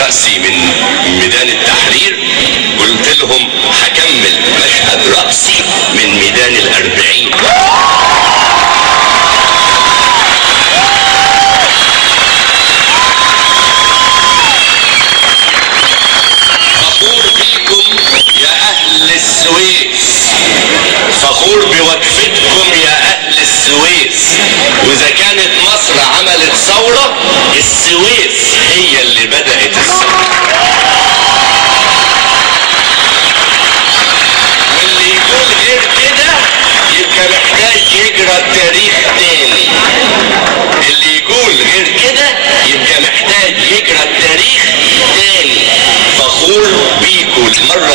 رأسي من ميدان التحرير، قلت لهم هكمل مشهد رأسي من ميدان الأربعين. فخور بيكم يا أهل السويس، فخور بوقفتكم يا أهل السويس. وإذا كانت مصر عملت ثورة، السويس هي اللي بدأت الثورة. واللي يقول غير كده يبقى محتاج يقرأ التاريخ تاني. اللي يقول غير كده يبقى محتاج يقرأ التاريخ تاني. فخور بيكم المرة